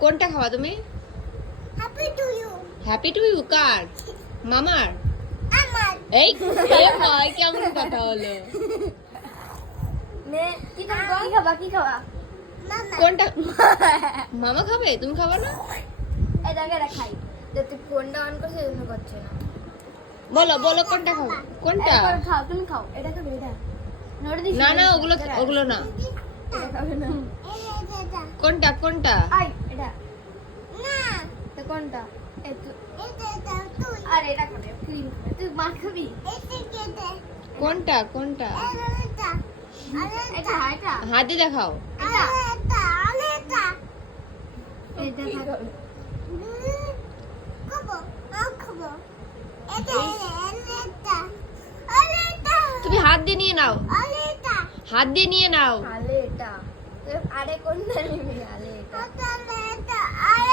কোনটা খাওয়া তুমি? হ্যাপি টু ইউ কার? মামার? এই ভাই কেমন কথা হলো? কি খাবা কোনটা মামা খাবে, তুমি খাবে না? এটা খাই। তুই ফোনটা অন করছিস জন্য করছে না। বলো বলো কোনটা খাবে? কোনটা? খাও, তুমি খাও। এটা খাবে এটা। না না ওগুলো ওগুলো না। এটা খাবে না। কোনটা কোনটা? আই এটা। না। তো কোনটা? আরে এটা খাবে, ক্রিম খাবে। তুই মার খাবি? কোনটা কোনটা? এটা এটা। হাত দিয়ে দেখাও। এটা খাবে। তুমি হাত দিয়ে নিয়ে নাও, হাত দিয়ে নিয়ে নাও। আলে এটা। আরে কোনটা নিবি? আলে এটা।